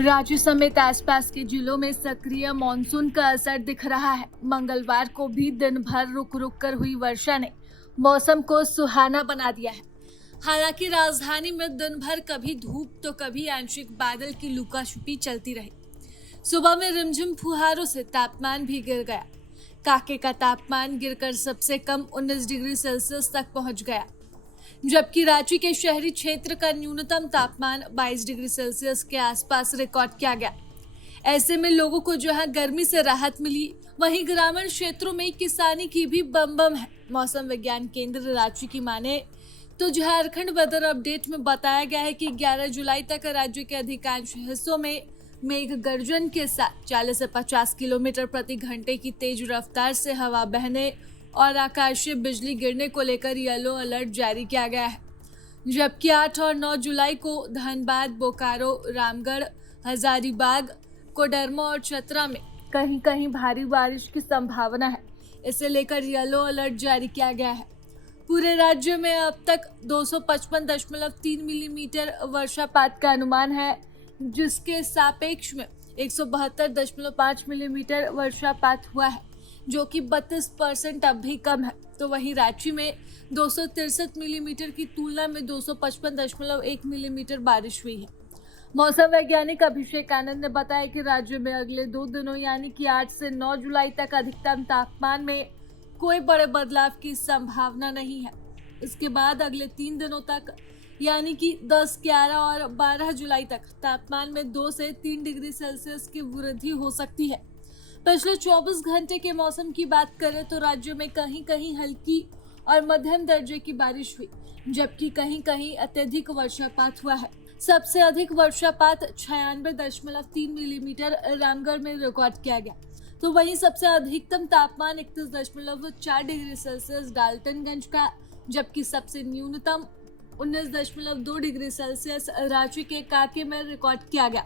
राज्य समेत आसपास के जिलों में सक्रिय मानसून का असर दिख रहा है। मंगलवार को भी दिन भर रुक रुक कर हुई वर्षा ने मौसम को सुहाना बना दिया है। हालांकि राजधानी में दिन भर कभी धूप तो कभी आंशिक बादल की लुकाछुपी चलती रही। सुबह में रिमझिम फुहारों से तापमान भी गिर गया। कांके का तापमान गिरकर सबसे कम 19 डिग्री सेल्सियस तक पहुंच गया, जबकि रांची के शहरी क्षेत्र का न्यूनतम तापमान 22 डिग्री सेल्सियस के आसपास रिकॉर्ड किया गया। ऐसे में लोगों को जहां गर्मी से राहत मिली, वहीं ग्रामीण क्षेत्रों में किसानी की भी बम है। मौसम विज्ञान केंद्र रांची की माने तो झारखंड वेदर अपडेट में बताया गया है कि 11 जुलाई तक राज्य के अधिकांश हिस्सों में मेघ गर्जन के साथ 40 से 50 किलोमीटर प्रति घंटे की तेज रफ्तार से हवा बहने और आकाशीय बिजली गिरने को लेकर येलो अलर्ट जारी किया गया है। जबकि 8 और 9 जुलाई को धनबाद, बोकारो, रामगढ़, हजारीबाग, कोडरमा और चतरा में कहीं कहीं भारी बारिश की संभावना है। इसे लेकर येलो अलर्ट जारी किया गया है। पूरे राज्य में अब तक 255.3 मिलीमीटर वर्षापात का अनुमान है, जिसके सापेक्ष में 172.5 मिलीमीटर वर्षापात हुआ है, जो कि 32% अब भी कम है। तो वहीं रांची में 263 मिलीमीटर की तुलना में 255.1 मिलीमीटर बारिश हुई है। मौसम वैज्ञानिक अभिषेक आनंद ने बताया कि राज्य में अगले 2 दिनों यानी कि 8 से 9 जुलाई तक अधिकतम तापमान में कोई बड़े बदलाव की संभावना नहीं है। इसके बाद अगले 3 दिनों तक यानी कि 10, 11 और 12 जुलाई तक तापमान में 2 से 3 डिग्री सेल्सियस की वृद्धि हो सकती है। पिछले 24 घंटे के मौसम की बात करें तो राज्य में कहीं कहीं हल्की और मध्यम दर्जे की बारिश हुई, जबकि कहीं कहीं अत्यधिक वर्षापात हुआ है। सबसे अधिक वर्षापात 96.3 मिलीमीटर रामगढ़ में रिकॉर्ड किया गया। तो वहीं सबसे अधिकतम तापमान 31.4 डिग्री सेल्सियस डाल्टनगंज का, जबकि सबसे न्यूनतम 19.2 डिग्री सेल्सियस रांची के कांके में रिकॉर्ड किया गया।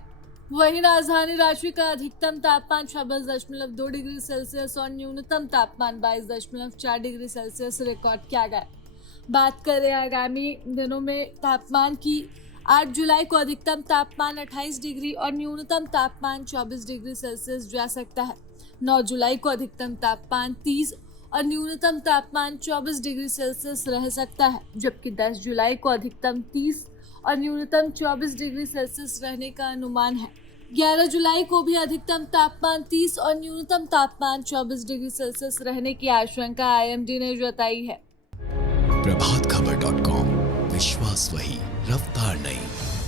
वहीं राजधानी रांची का अधिकतम तापमान 26.2 डिग्री सेल्सियस और न्यूनतम तापमान 22.4 डिग्री सेल्सियस रिकॉर्ड किया गया। बात करें आगामी दिनों में तापमान की, 8 जुलाई को अधिकतम तापमान 28 डिग्री और न्यूनतम तापमान 24 डिग्री सेल्सियस जा सकता है। 9 जुलाई को अधिकतम तापमान 30 और न्यूनतम तापमान 24 डिग्री सेल्सियस रह सकता है, जबकि 10 जुलाई को अधिकतम 30 और न्यूनतम 24 डिग्री सेल्सियस रहने का अनुमान है। 11 जुलाई को भी अधिकतम तापमान 30 और न्यूनतम तापमान 24 डिग्री सेल्सियस रहने की आशंका आईएमडी ने जताई है। प्रभातखबर.com, विश्वास वही, रफ्तार नहीं।